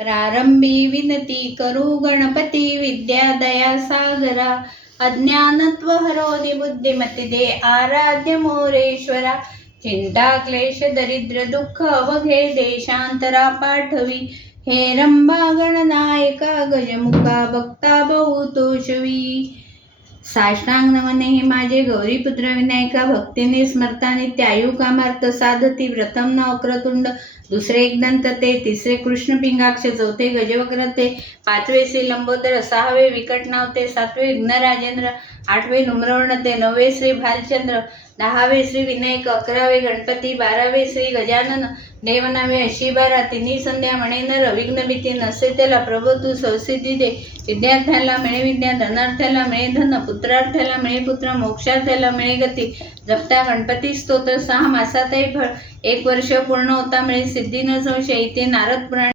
प्रारंभी विनती करू गणपती विद्या दया सागरा, अज्ञानत्व हरोदि बुद्धिमती दे आराध्य मोरेश्वरा, चिंता क्लेश दरिद्र दुःख अवघे देशांतरा पाठवी, हे रंभा गणनायका गजमुखा भक्ता बहुतोषवी, साष्टांग नमने हे माझे गौरीपुत्र विनायका, भक्तीने स्मरता नित्य आयु कामार्थ साधती, प्रथम नाव वक्रतुंड, दुसरे एकदंत ते, तिसरे कृष्ण पिंगाक्ष, चौथे गजवक्र ते, पाचवे श्री लंबोदर, सहावे विकट नाव ते, सातवे विघ्न राजेंद्र, आठवे नुम्रवर्ण ते, नववे श्री भालचंद्र, दहावे श्री विनायक, अकरावे गणपती, बारावे श्री गजानन, देवनावे अशी बारा, तिन्ही संध्या म्हणे नर, विघ्न भीती नसे त्याला, प्रभू तू सौसिद्धी दे, विद्यार्थ्याला मिळे विद्या, धनार्थ्याला मिळे धन, पुत्रार्थ्याला मिळे पुत्र, मोक्षार्थ्याला मिळे गती, जपता गणपती स्तोत्र 6 मासातही फळ, 1 वर्ष पूर्ण होता मिळे सिद्धी न संशय, इथे नारद पुराण